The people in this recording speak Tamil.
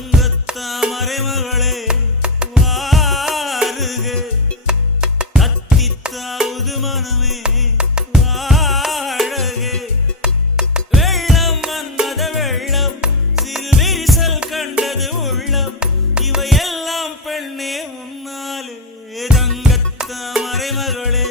தங்கத்தாமரை மகளே வாருக கத்தித்தாவது மனமே வாழகே வெள்ளம் மன்மத வெள்ளம் சிறு விரிசல் கண்டது உள்ளம் இவையெல்லாம் பெண்ணே உன்னாலே தங்கத்தாமரை மகளே